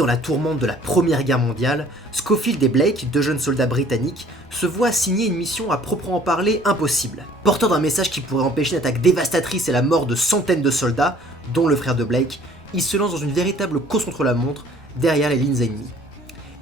dans la tourmente de la Première Guerre mondiale, Schofield et Blake, deux jeunes soldats britanniques, se voient assigner une mission à proprement parler impossible. Porteur d'un message qui pourrait empêcher une attaque dévastatrice et la mort de centaines de soldats, dont le frère de Blake, ils se lancent dans une véritable course contre la montre, derrière les lignes ennemies.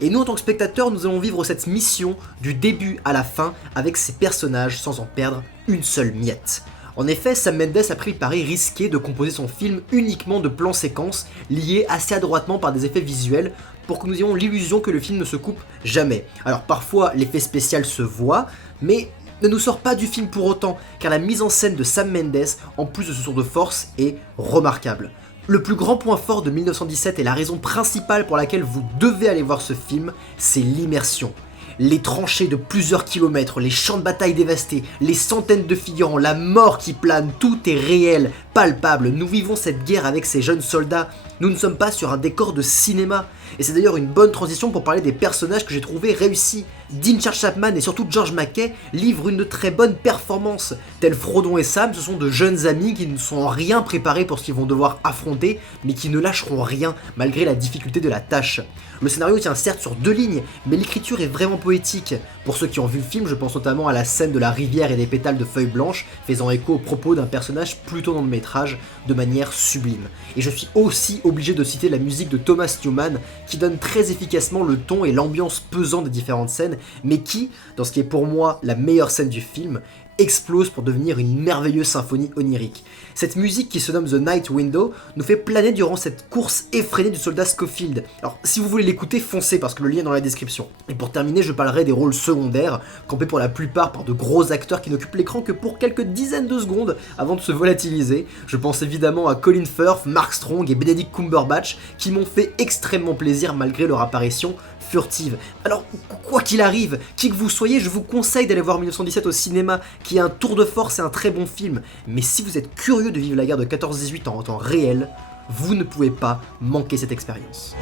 Et nous, en tant que spectateurs, nous allons vivre cette mission du début à la fin avec ces personnages sans en perdre une seule miette. En effet, Sam Mendes a pris le pari risqué de composer son film uniquement de plans-séquences liés assez adroitement par des effets visuels pour que nous ayons l'illusion que le film ne se coupe jamais. Alors parfois, l'effet spécial se voit, mais ne nous sort pas du film pour autant, car la mise en scène de Sam Mendes, en plus de ce tour de force, est remarquable. Le plus grand point fort de 1917 et la raison principale pour laquelle vous devez aller voir ce film, c'est l'immersion. Les tranchées de plusieurs kilomètres, les champs de bataille dévastés, les centaines de figurants, la mort qui plane, tout est réel, palpable. Nous vivons cette guerre avec ces jeunes soldats. Nous ne sommes pas sur un décor de cinéma. Et c'est d'ailleurs une bonne transition pour parler des personnages que j'ai trouvés réussis. Dean Charles Chapman et surtout George Mackay livrent une très bonne performance. Tels Frodon et Sam, ce sont de jeunes amis qui ne sont en rien préparés pour ce qu'ils vont devoir affronter, mais qui ne lâcheront rien malgré la difficulté de la tâche. Le scénario tient certes sur 2 lignes, mais l'écriture est vraiment poétique. Pour ceux qui ont vu le film, je pense notamment à la scène de la rivière et des pétales de feuilles blanches, faisant écho aux propos d'un personnage plutôt dans le métrage, de manière sublime. Et je suis aussi obligé de citer la musique de Thomas Newman, qui donne très efficacement le ton et l'ambiance pesant des différentes scènes, mais qui, dans ce qui est pour moi la meilleure scène du film, explose pour devenir une merveilleuse symphonie onirique. Cette musique qui se nomme The Night Window nous fait planer durant cette course effrénée du soldat Schofield. Alors si vous voulez l'écouter, foncez parce que le lien est dans la description. Et pour terminer, je parlerai des rôles secondaires, campés pour la plupart par de gros acteurs qui n'occupent l'écran que pour quelques dizaines de secondes avant de se volatiliser. Je pense évidemment à Colin Firth, Mark Strong et Benedict Cumberbatch qui m'ont fait extrêmement plaisir malgré leur apparition furtive. Alors, quoi qu'il arrive, qui que vous soyez, je vous conseille d'aller voir 1917 au cinéma, qui est un tour de force et un très bon film. Mais si vous êtes curieux de vivre la guerre de 14-18 en temps réel, vous ne pouvez pas manquer cette expérience.